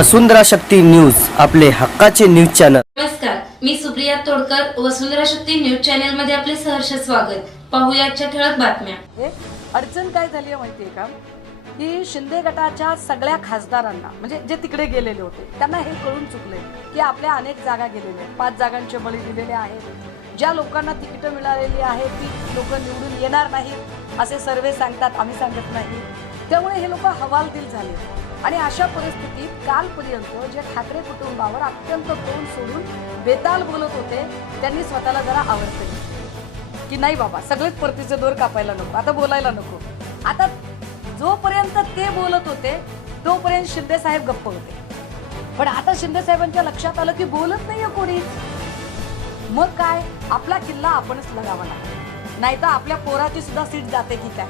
वसुंधरा Shakti news आपले हक्काचे news channel. नमस्कार मी सुप्रिया तोडकर वसुंधरा शक्ती न्यूज चॅनलमध्ये आपले सहर्ष स्वागत. पाहूया आजच्या ठळक बातम्या. अडचण काय झाली आहे माहितीये का? की शिंदे गटाच्या सगळ्या खासदारांना म्हणजे जे तिकडे गेलेले होते त्यांना हे कळून चुकले की आपल्या अनेक जागा गेलेल्या आहेत. पाच जागांचे बळी दिलेले आहेत. ज्या लोकांना तिकीटं मिळालेली आहेत ती लोक निवडून येणार नाहीत असे सर्वे सांगतात आम्ही सांगत नाही. त्यामुळे हे लोक हवालदिल झाले. आणि अशा परिस्थितीत कालपर्यंत जे ठाकरे कुटुंबावर अत्यंत तोंड सोडून बेताल बोलत होते त्यांनी स्वतःला जरा आवडते. की नाही बाबा सगळेच परतीचे दोर कापायला नको आता बोलायला नको. आता जोपर्यंत ते बोलत होते तोपर्यंत शिंदे साहेब गप्प होते. पण आता शिंदे साहेबांच्या लक्षात आलं की बोलत नाहीये कोणी. मग काय? आपला किल्ला आपणच लगावा लागतो नाही तर आपल्या पोराची सुद्धा सीट जाते की काय?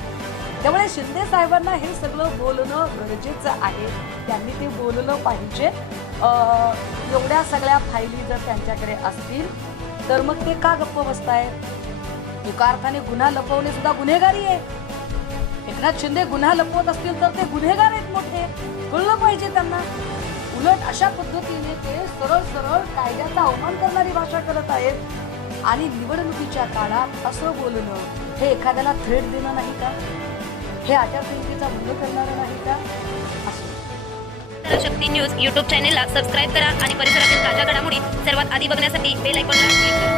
त्यामुळे शिंदे साहेबांना हे सगळं बोलणं गरजेचं आहे. त्यांनी ते बोललं पाहिजे. एवढ्या सगळ्या फायली जर त्यांच्याकडे असतील तर मग ते का गप्प बसताय? एका अर्थाने गुन्हा लपवणे सुद्धा गुन्हेगारी आहे. एकनाथ शिंदे गुन्हा लपवत असतील तर ते गुन्हेगार आहेत मोठे. बोललं पाहिजे त्यांना. उलट अशा पद्धतीने ते सरळ सरळ कायद्याचा अवमान करणारी भाषा करत आहेत. आणि निवडणुकीच्या काळात असं बोलणं हे एखाद्याला थेट देणं नाही का? हे आचारसंहितेचा भंग करणारं नाही का? असं. शक्ती न्यूज यूट्यूब चॅनेलला सबस्क्राईब करा आणि परिसरातील ताज्या घडामोडी सर्वात आधी बघण्यासाठी बेल आयकॉनला क्लिक करा.